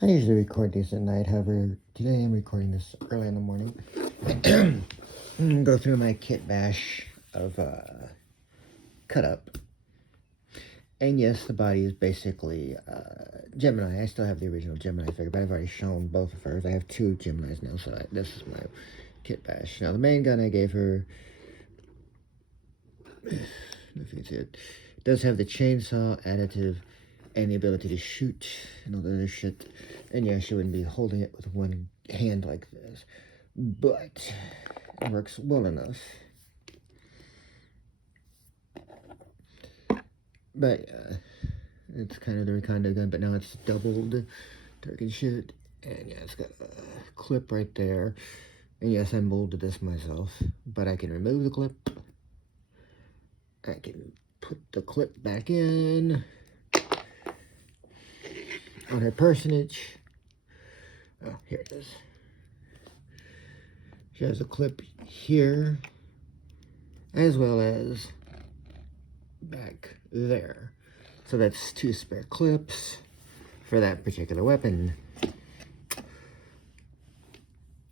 I usually record these at night, however, today I'm recording this early in the morning. Go through my kit bash of cut up. And yes, the body is basically Gemini. I still have the original Gemini figure, but I've already shown both of hers. I have two Geminis now, so this is my kit bash. Now, the main gun I gave her, if you can see it, does have the chainsaw additive and the ability to shoot and all the other shit. And yeah, she wouldn't be holding it with one hand like this, but it works well enough. But it's kind of the Recondo gun, but now it's doubled, dark and shit. And yeah, it's got a clip right there. And yes, I molded this myself, but I can remove the clip. I can put the clip back in on her personage. Oh, here it is. She has a clip here, as well as back there. So that's two spare clips for that particular weapon.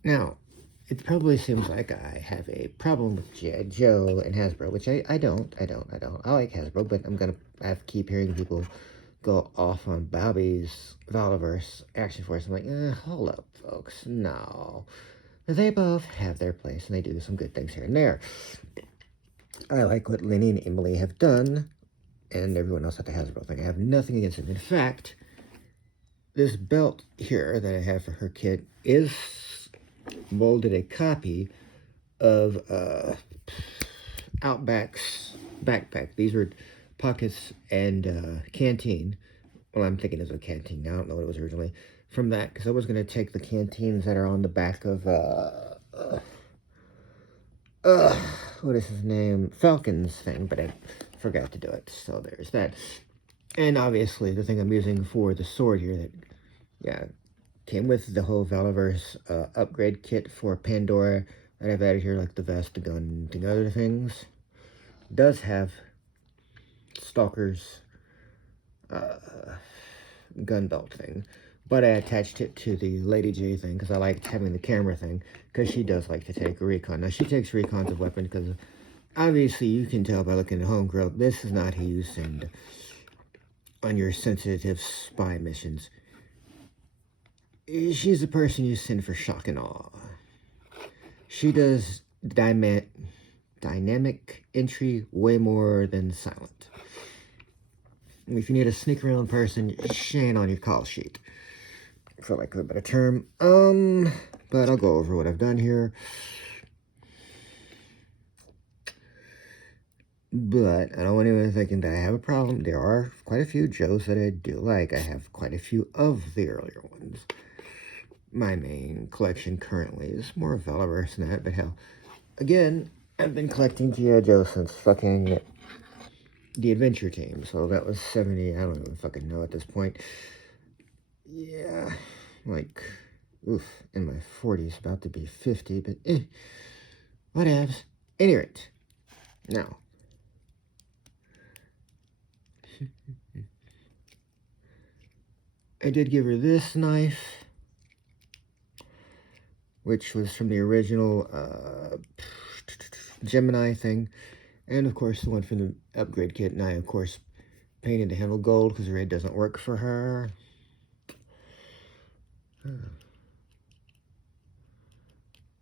Now, it probably seems like I have a problem with G.I. Joe and Hasbro, which I don't. I like Hasbro, but I'm gonna keep hearing people go off on Bobby's Valiverse Action Force. I'm like, hold up, folks. No. They both have their place, and they do some good things here and there. I like what Lenny and Emily have done, and everyone else at the Hasbro thing. I have nothing against them. In fact, this belt here that I have for her kit is molded a copy of Outback's backpack. These were pockets and canteen. Well, I'm thinking it was a canteen now. I don't know what it was originally. From that, because I was going to take the canteens that are on the back of, what is his name? Falcon's thing, but I forgot to do it. So there's that. And obviously, the thing I'm using for the sword here that, yeah, came with the whole Valiverse upgrade kit for Pandora that I've added here, like the vest, the gun, the other things. Does have Stalker's gun belt thing, but I attached it to the Lady J thing because I liked having the camera thing, because she does like to take recon. Now, she takes recons of weapons because obviously you can tell by looking at Homegirl, this is not who you send on your sensitive spy missions. She's the person you send for shock and awe. She does dynamic entry way more than silent. If you need a sneak around person, she ain't on your call sheet, for lack of a better term. But I'll go over what I've done here. But I don't want anyone thinking that I have a problem. There are quite a few Joes that I do like. I have quite a few of the earlier ones. My main collection currently is more Valiverse than that, but hell, again, I've been collecting G.I. Joe since fucking the Adventure Team, so that was 70, I don't even fucking know at this point. Yeah, like, oof, in my 40s, about to be 50, but whatevs. Any rate, now, I did give her this knife, which was from the original Gemini thing, and of course the one from the upgrade kit. And I, of course, painted the handle gold because the red doesn't work for her.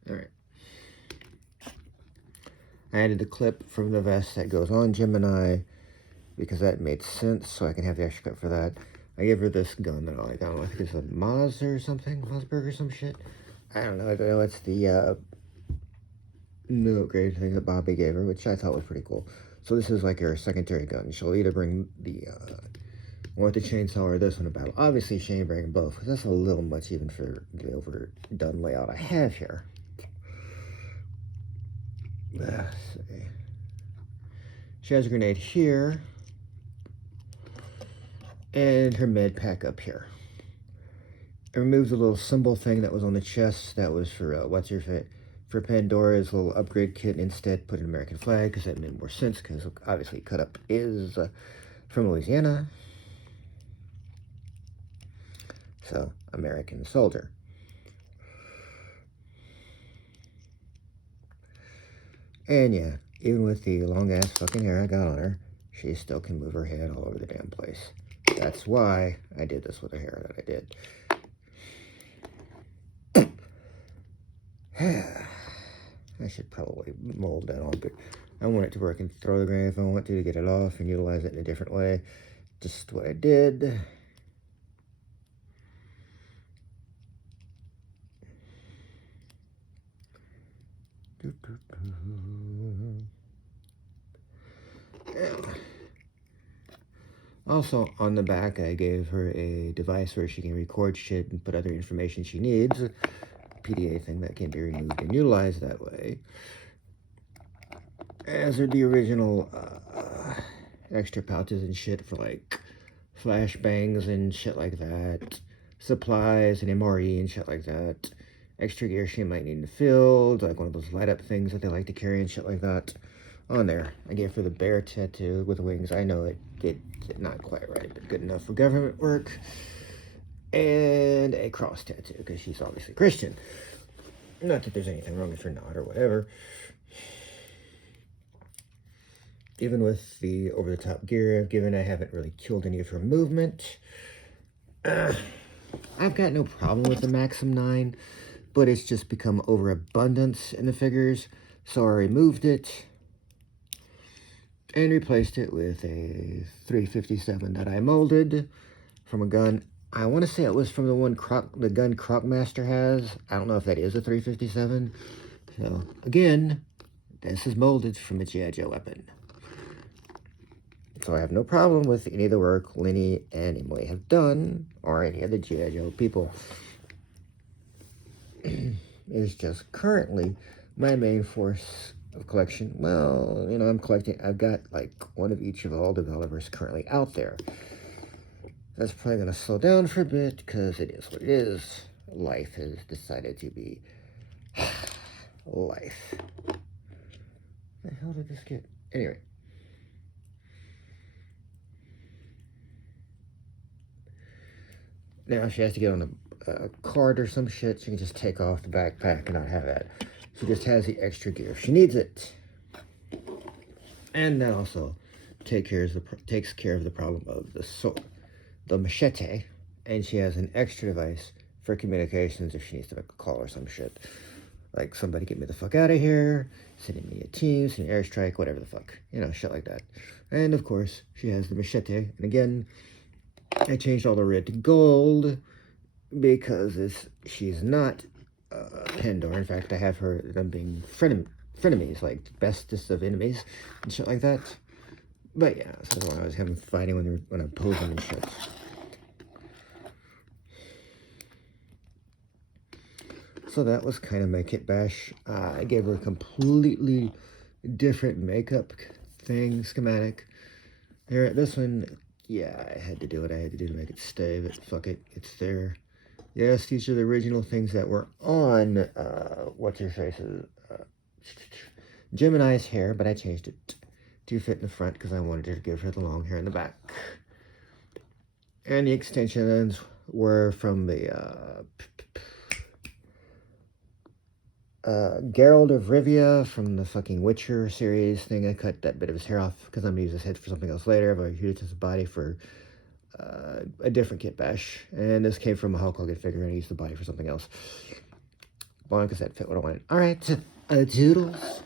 Alright. I added the clip from the vest that goes on Gemini because that made sense, so I can have the extra clip for that. I gave her this gun that I like. I don't know, I think it's a Maz or something, Mossberg or some shit. I don't know. I know it's the new upgrade thing that Bobby gave her, which I thought was pretty cool. So this is like her secondary gun. She'll either bring the one with the chainsaw or this one to battle. Obviously, she ain't bringing both, because that's a little much even for the overdone layout I have here. Let's see. She has a grenade here, and her med pack up here. It removes the little symbol thing that was on the chest. That was for what's your fit for Pandora's little upgrade kit. Instead, put an American flag because that made more sense. Because obviously, Cut Up is from Louisiana. So, American soldier. And yeah, even with the long-ass fucking hair I got on her, she still can move her head all over the damn place. That's why I did this with her hair that I did. I should probably mold that on, but I want it to work and throw the grain if I want to get it off and utilize it in a different way. Just what I did. Also, on the back, I gave her a device where she can record shit and put other information she needs. A PDA thing that can be removed and utilized that way. As are the original extra pouches and shit for like flashbangs and shit like that. Supplies and MRE and shit like that. Extra gear she might need in the field, like one of those light up things that they like to carry and shit like that. On there. I gave her the bear tattoo with wings. I know it did not quite right, but good enough for government work. And a cross tattoo, because she's obviously Christian. Not that there's anything wrong if you're not, or whatever. Even with the over-the-top gear I've given, I haven't really killed any of her movement. I've got no problem with the Maxim 9, but it's just become overabundance in the figures, so I removed it and replaced it with a 357 that I molded from a gun. I want to say it was from the gun Crocmaster has. I don't know if that is a 357. So, again, this is molded from a G.I. Joe weapon. So I have no problem with any of the work Lenny and Emily have done, or any of the G.I. Joe people. It's just currently my main force of collection. Well, you know, I've got like one of each of all the Gullivers currently out there. That's probably going to slow down for a bit, because it is what it is. Life has decided to be life. The hell did this get? Anyway. Now she has to get on a cart or some shit. She can just take off the backpack and not have that. She just has the extra gear if she needs it. And that also takes care of the problem of the machete. And she has an extra device for communications if she needs to make a call or some shit. Like, somebody get me the fuck out of here, sending me a team, sending an airstrike, whatever the fuck. You know, shit like that. And, of course, she has the machete. And again, I changed all the red to gold because she's not Pandora. In fact, I have them being frenemies, like bestest of enemies and shit like that. But yeah, so that's why I was having fighting when I'm posing and shit. So that was kind of my kit bash. I gave her a completely different makeup schematic. Here, this one, yeah, I had to do what I had to do to make it stay, but fuck it, it's there. Yes, these are the original things that were on, what's-her-face's, Gemini's hair, but I changed it to fit in the front because I wanted to give her the long hair in the back. And the extensions were from the, Geralt of Rivia from the fucking Witcher series thing. I cut that bit of his hair off because I'm going to use his head for something else later, but I used his body for a different kit bash. And this came from a Hulk Hogan figure, and I used the body for something else. Well, because that fit what I wanted. Alright, toodles.